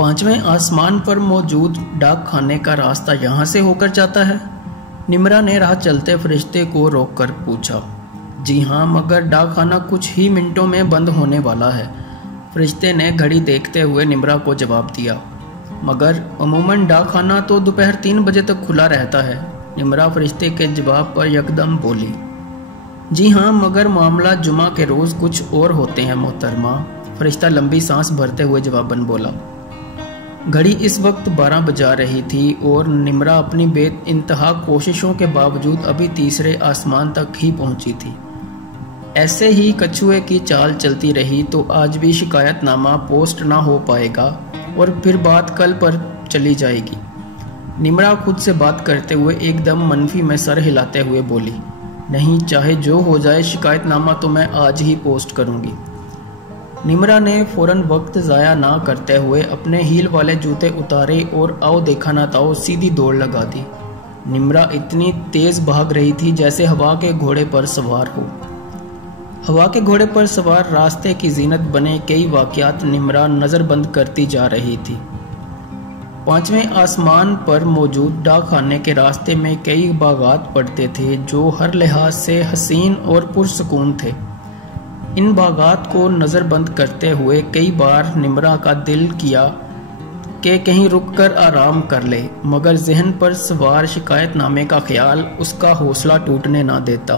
5वें आसमान पर मौजूद डाक खाने का रास्ता यहाँ से होकर जाता है? निम्रा ने राह चलते फरिश्ते को रोककर पूछा। जी हाँ, मगर डाक खाना कुछ ही मिनटों में बंद होने वाला है, फरिश्ते ने घड़ी देखते हुए निम्रा को जवाब दिया। मगर अमूमन डाक खाना तो दोपहर 3 बजे तक खुला रहता है। निम्रा फरिश्ते के जवाब पर यकदम बोली। जी हाँ, मगर मामला जुमा के रोज़ कुछ और होते हैं मोहतरमा, फरिश्ता लंबी सांस भरते हुए जवाबन बोला। घड़ी इस वक्त 12 बजा रही थी और निम्रा अपनी बेइंतहा कोशिशों के बावजूद अभी तीसरे आसमान तक ही पहुंची थी। ऐसे ही कछुए की चाल चलती रही तो आज भी शिकायतनामा पोस्ट ना हो पाएगा और फिर बात कल पर चली जाएगी। निम्रा खुद से बात करते हुए एकदम मनफी में सर हिलाते हुए बोली, नहीं, चाहे जो हो जाए शिकायतनामा तो मैं आज ही पोस्ट करूंगी। निम्रा ने फौरन वक्त ज़ाया ना करते हुए अपने हील वाले जूते उतारे और आओ देखा ना ताओ सीधी दौड़ लगा दी। निम्रा इतनी तेज़ भाग रही थी जैसे हवा के घोड़े पर सवार हो। हवा के घोड़े पर सवार रास्ते की जीनत बने कई वाक़यात निम्रा नज़रबंद करती जा रही थी। 5वें आसमान पर मौजूद डाक खाने के रास्ते में कई बागात पड़ते थे जो हर लिहाज से हसीन और पुरसकून थे। इन बागात को नज़रबंद करते हुए कई बार निम्रा का दिल किया कि कहीं रुककर आराम कर ले, मगर जहन पर सवार शिकायतनामे का ख्याल उसका हौसला टूटने ना देता।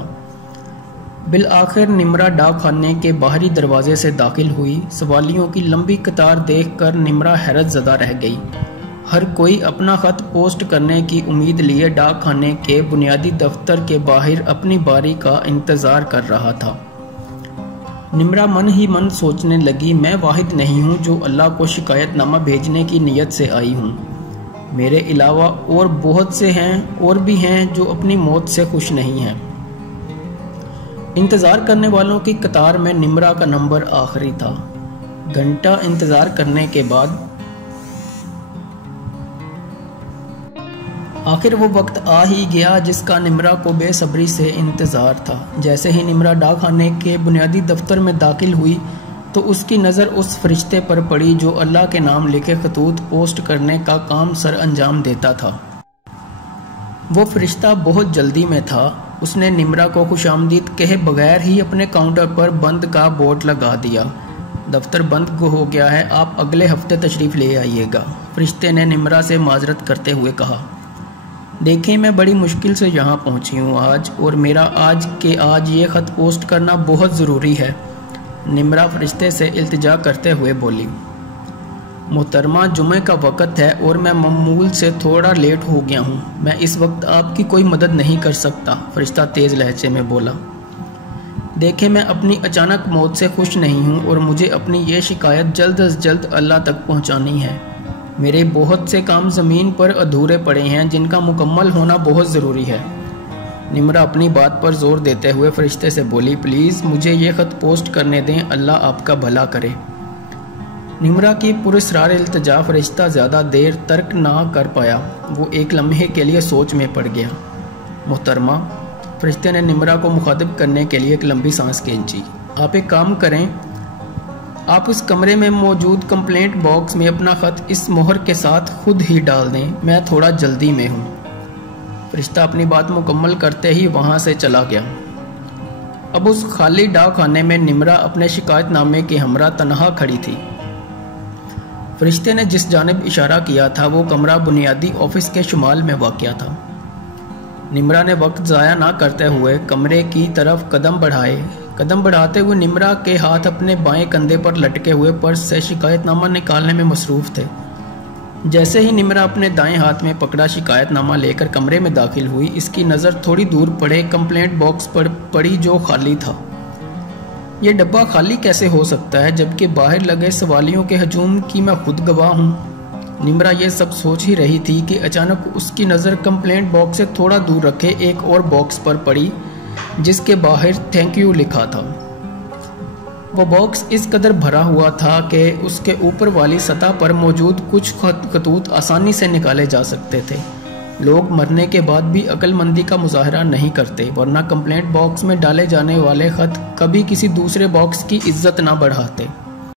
बिल आखिर निम्रा डाक खाने के बाहरी दरवाजे से दाखिल हुई। सवालियों की लंबी कतार देखकर निम्रा हैरत ज़दा रह गई। हर कोई अपना खत पोस्ट करने की उम्मीद लिए डाक खाने के बुनियादी दफ्तर के बाहर अपनी बारी का इंतज़ार कर रहा था। निम्रा मन ही मन सोचने लगी, मैं वाहिद नहीं हूँ जो अल्लाह को शिकायतनामा भेजने की नीयत से आई हूँ। मेरे अलावा और बहुत से हैं और भी हैं जो अपनी मौत से खुश नहीं हैं। इंतज़ार करने वालों की कतार में निम्रा का नंबर आखिरी था। घंटा इंतज़ार करने के बाद आखिर वो वक्त आ ही गया जिसका निम्रा को बेसब्री से इंतज़ार था। जैसे ही निम्रा डाक खाने के बुनियादी दफ्तर में दाखिल हुई तो उसकी नज़र उस फरिश्ते पर पड़ी जो अल्लाह के नाम लिखे खतूत पोस्ट करने का काम सर अंजाम देता था। वो फरिश्ता बहुत जल्दी में था। उसने निम्रा को खुशामदीद कहे बगैर ही अपने काउंटर पर बंद का बोर्ड लगा दिया। दफ्तर बंद हो गया है, आप अगले हफ्ते तशरीफ़ ले आइएगा, फरिश्ते ने निम्रा से माजरत करते हुए कहा। देखें, मैं बड़ी मुश्किल से यहाँ पहुँची हूँ आज, और मेरा आज ये ख़त पोस्ट करना बहुत ज़रूरी है, निम्रा फरिश्ते से इल्तिजा करते हुए बोली। मोहतरमा, जुमे का वक़्त है और मैं मामूल से थोड़ा लेट हो गया हूँ। मैं इस वक्त आपकी कोई मदद नहीं कर सकता, फरिश्ता तेज़ लहजे में बोला। देखें, मैं अपनी अचानक मौत से खुश नहीं हूँ और मुझे अपनी ये शिकायत जल्द अज जल्द अल्लाह तक पहुँचानी है। मेरे बहुत से काम ज़मीन पर अधूरे पड़े हैं जिनका मुकम्मल होना बहुत ज़रूरी है। निम्रा अपनी बात पर ज़ोर देते हुए फरिश्ते से बोली, प्लीज़ मुझे ये ख़त पोस्ट करने दें, अल्लाह आपका भला करे। निम्रा की पुरस्रार इल्तिजा फरिश्ता ज़्यादा देर तर्क ना कर पाया। वो एक लम्हे के लिए सोच में पड़ गया। मोहतरमा, फरिश्ते ने निम्रा को मुखातिब करने के लिए एक लंबी सांस खींची। आप एक काम करें, आप उस कमरे में मौजूद कंप्लेंट बॉक्स में अपना ख़त इस मोहर के साथ खुद ही डाल दें, मैं थोड़ा जल्दी में हूँ। फरिश्ता अपनी बात मुकम्मल करते ही वहाँ से चला गया। अब उस खाली डाक खाने में निम्रा अपने शिकायतनामे के हमरा तनहा खड़ी थी। फरिश्ते ने जिस जानिब इशारा किया था वो कमरा बुनियादी ऑफिस के शुमाल में वाक़या था। निम्रा ने वक्त ज़ाया ना करते हुए कमरे की तरफ कदम बढ़ाए। कदम बढ़ाते हुए निम्रा के हाथ अपने बाएं कंधे पर लटके हुए पर्स से शिकायतनामा निकालने में मसरूफ़ थे। जैसे ही निम्रा अपने दाएं हाथ में पकड़ा शिकायतनामा लेकर कमरे में दाखिल हुई, इसकी नज़र थोड़ी दूर पड़े कंप्लेंट बॉक्स पर पड़ी जो खाली था। ये डब्बा खाली कैसे हो सकता है जबकि बाहर लगे सवालियों के हजूम की मैं खुद गवाह हूँ। निम्रा ये सब सोच ही रही थी कि अचानक उसकी नज़र कंप्लेंट बॉक्स से थोड़ा दूर रखे एक और बॉक्स पर पड़ी जिसके बाहर थैंक यू लिखा था। वो बॉक्स इस कदर भरा हुआ था कि उसके ऊपर वाली सतह पर मौजूद कुछ खतूत आसानी से निकाले जा सकते थे। लोग मरने के बाद भी अक्लमंदी का मुजाहरा नहीं करते, वरना कंप्लेंट बॉक्स में डाले जाने वाले खत कभी किसी दूसरे बॉक्स की इज्जत ना बढ़ाते।